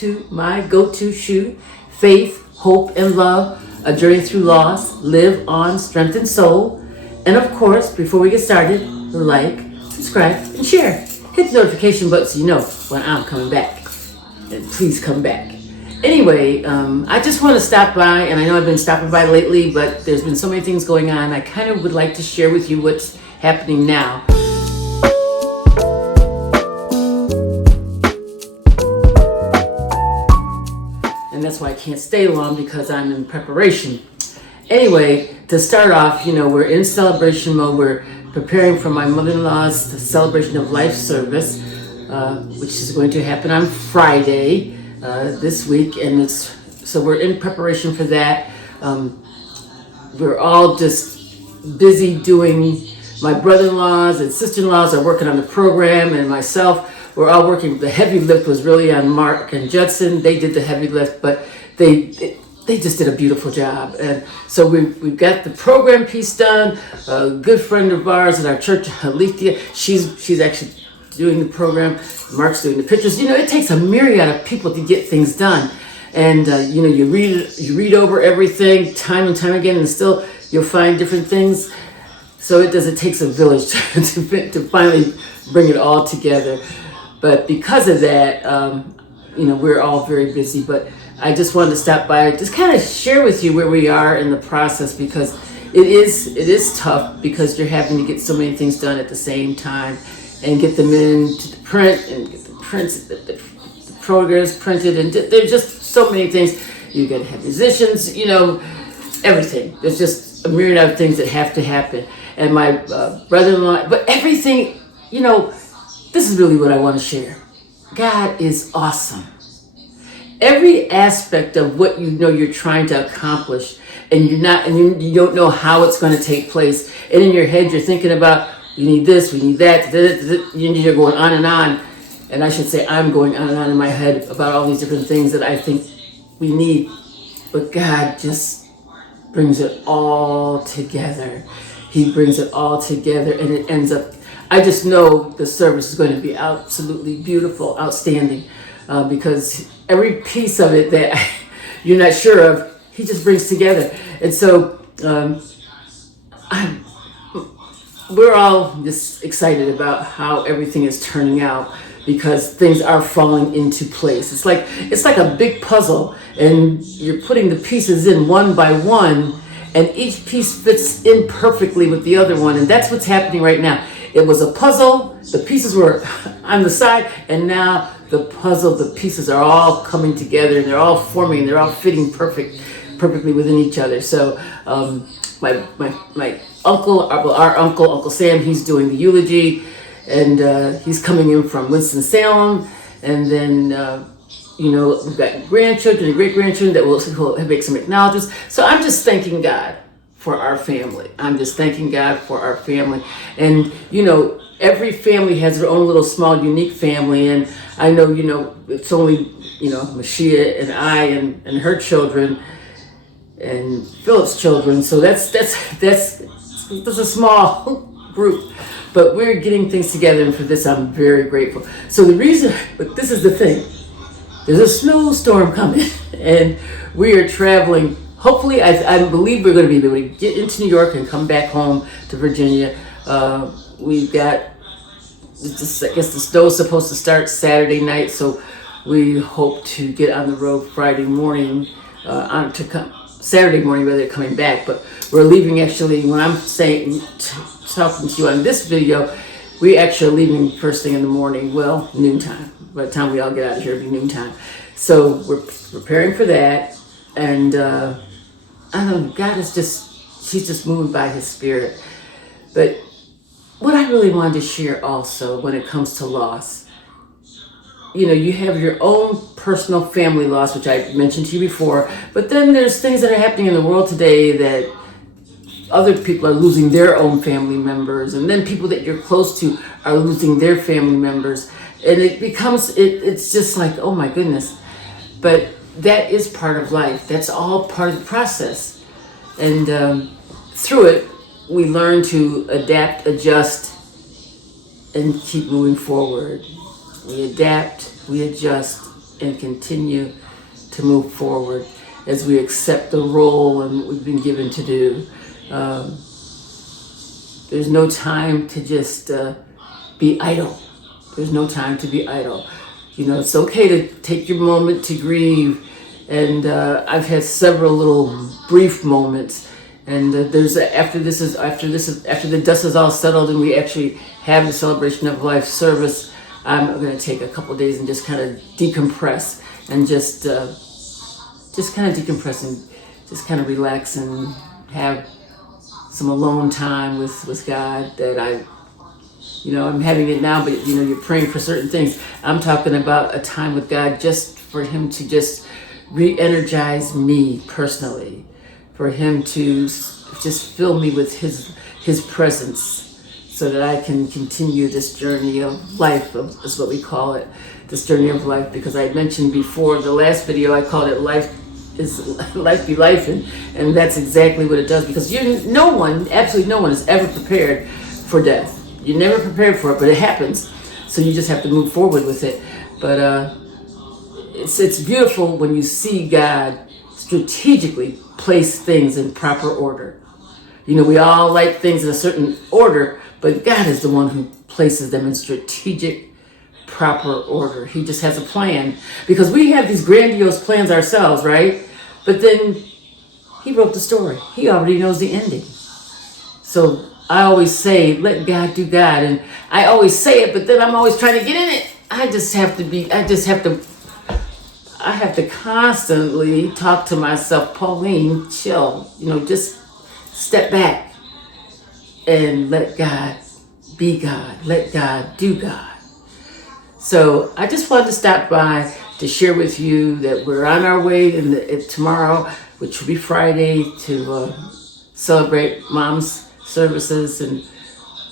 to my go-to shoe, Faith, Hope, and Love, A Journey Through Loss, Live On, Strengthen Soul. And of course, before we get started, like, subscribe, and share. Hit the notification button so you know when I'm coming back. And please come back. Anyway, I just want to stop by, and I know I've been stopping by lately, but there's been so many things going on. I kind of would like to share with you what's happening now. And that's why I can't stay long, because I'm in preparation. Anyway, to start off, we're in celebration mode. We're preparing for my mother-in-law's celebration of life service, which is going to happen on Friday this week. And so we're in preparation for that. We're all just busy doing, my brother-in-laws and sister-in-laws are working on the program, and myself, we're all working. The heavy lift was really on Mark and Judson. They did the heavy lift, but they just did a beautiful job. And so we've got the program piece done. A good friend of ours in our church, Alethea, she's actually doing the program. Mark's doing the pictures. It takes a myriad of people to get things done. And you read over everything time and time again, and still you'll find different things. So it takes a village to finally bring it all together. But because of that, we're all very busy. But I just wanted to stop by, just kind of share with you where we are in the process, because it is tough, because you're having to get so many things done at the same time and get them into the print and get the prints, the programs printed, and there's just so many things. You got to have musicians, everything. There's just a myriad of things that have to happen. And my brother-in-law, but everything, this is really what I want to share. God is awesome. Every aspect of what you're trying to accomplish, and you don't know how it's going to take place, and in your head you're thinking about, you need this, we need that, you're going on and on. And I should say, I'm going on and on in my head about all these different things that I think we need. But God just brings it all together. He brings it all together, and it ends up, I just know the service is going to be absolutely beautiful, outstanding, because every piece of it that you're not sure of, He just brings together. And so we're all just excited about how everything is turning out, because things are falling into place. It's like a big puzzle, and you're putting the pieces in one by one, and each piece fits in perfectly with the other one. And that's what's happening right now. It was a puzzle, the pieces were on the side, and now the pieces are all coming together, and they're all forming, they're all fitting perfectly within each other. So my uncle, our Uncle Sam, he's doing the eulogy, and he's coming in from Winston-Salem, and then we've got grandchildren and great-grandchildren that will make some acknowledgments. So I'm just thanking God for our family. I'm just thanking God for our family. And, every family has their own little small, unique family. And I know, it's only, Mashia and I and her children and Philip's children. So that's a small group. But we're getting things together, and for this, I'm very grateful. So but this is the thing. There's a snowstorm coming, and we are traveling. Hopefully, I believe we're going to be able to get into New York and come back home to Virginia. We've got, I guess the snow is supposed to start Saturday night, so we hope to get on the road Friday morning, Saturday morning, rather, coming back. But we're leaving, actually, when I'm talking to you on this video, we actually are leaving first thing in the morning, noontime. By the time we all get out of here, it'll be noontime. So we're preparing for that, and I don't know, God is He's just moving by His Spirit. But what I really wanted to share also when it comes to loss, you have your own personal family loss, which I mentioned to you before, but then there's things that are happening in the world today that other people are losing their own family members, and then people that you're close to are losing their family members. And it becomes, it's just like, oh my goodness. But that is part of life. That's all part of the process. And through it, we learn to adapt, adjust, and keep moving forward. We adapt, we adjust, and continue to move forward as we accept the role and what we've been given to do. There's no time to just be idle. There's no time to be idle. You know, it's okay to take your moment to grieve. And I've had several little brief moments. And after the dust is all settled and we actually have the Celebration of Life service, I'm going to take a couple days and just kind of decompress and just kind of decompress and just kind of relax and have some alone time with God that I'm having it now, but you're praying for certain things. I'm talking about a time with God just for Him to just re-energize me personally, for Him to just fill me with His presence so that I can continue this journey of life, is what we call it, this journey of life, because I mentioned before, the last video, I called it Life Be Life, and that's exactly what it does, because absolutely no one is ever prepared for death. You're never prepared for it, but it happens. So you just have to move forward with it. But it's beautiful when you see God strategically place things in proper order. We all like things in a certain order, but God is the one who places them in strategic, proper order. He just has a plan, because we have these grandiose plans ourselves, right? But then He wrote the story. He already knows the ending. So I always say, let God do God. And I always say it, but then I'm always trying to get in it. I have to constantly talk to myself, Pauline, chill, just step back and let God be God. Let God do God. So I just wanted to stop by to share with you that we're on our way tomorrow, which will be Friday, to celebrate Mom's services, and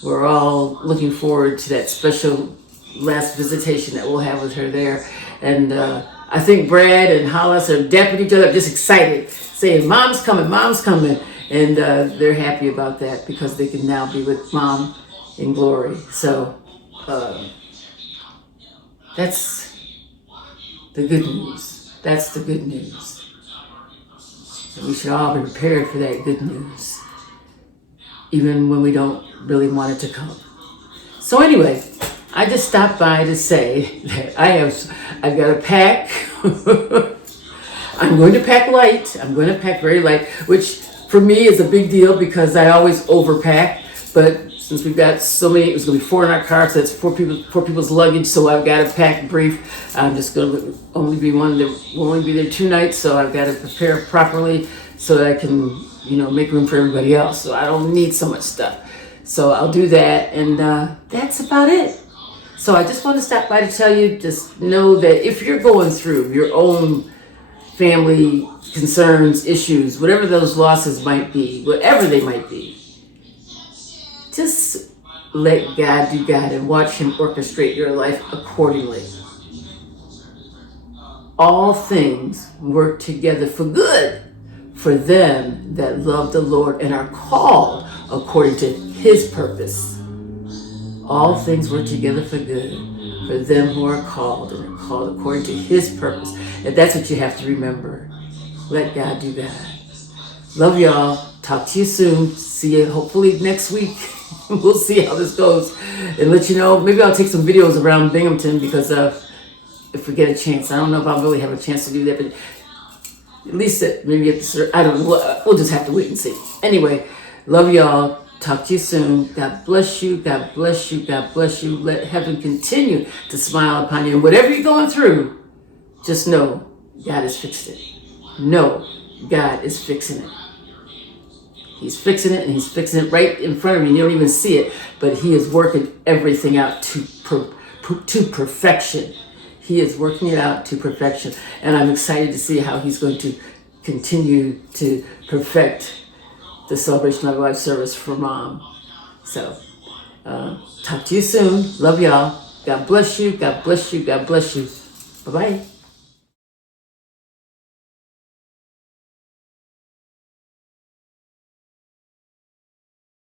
we're all looking forward to that special last visitation that we'll have with her there. And I think Brad and Hollis are dapping each other up, just excited, saying, Mom's coming, Mom's coming. And they're happy about that because they can now be with Mom in glory. So that's the good news. That's the good news. And we should all be prepared for that good news, even when we don't really want it to come. So anyway, I just stopped by to say that I've got to pack. I'm going to pack light. I'm going to pack very light, which for me is a big deal because I always overpack. But since we've got so many, it was going to be 4 in our car, so that's four people's luggage. So I've got to pack brief. I'm just going to only be we'll only be there 2 nights, so I've got to prepare properly so that I can, make room for everybody else. So I don't need so much stuff. So I'll do that, and that's about it. So I just want to stop by to tell you, just know that if you're going through your own family concerns, issues, whatever those losses might be, whatever they might be, just let God do God and watch Him orchestrate your life accordingly. All things work together for good for them that love the Lord and are called according to His purpose. All things work together for good for them who are called and are called according to His purpose. And that's what you have to remember. Let God do God. Love y'all. Talk to you soon. See you hopefully next week. We'll see how this goes and let you know. Maybe I'll take some videos around Binghamton because if we get a chance. I don't know if I'll really have a chance to do that, but at least maybe I don't know. We'll just have to wait and see. Anyway, love y'all. Talk to you soon. God bless you. God bless you. God bless you. Let heaven continue to smile upon you. And whatever you're going through, just know God has fixed it. Know God is fixing it. He's fixing it, and He's fixing it right in front of you. You don't even see it, but He is working everything out to perfection. He is working it out to perfection. And I'm excited to see how He's going to continue to perfect the Celebration of Life service for Mom. So, talk to you soon. Love y'all. God bless you. God bless you. God bless you. Bye-bye.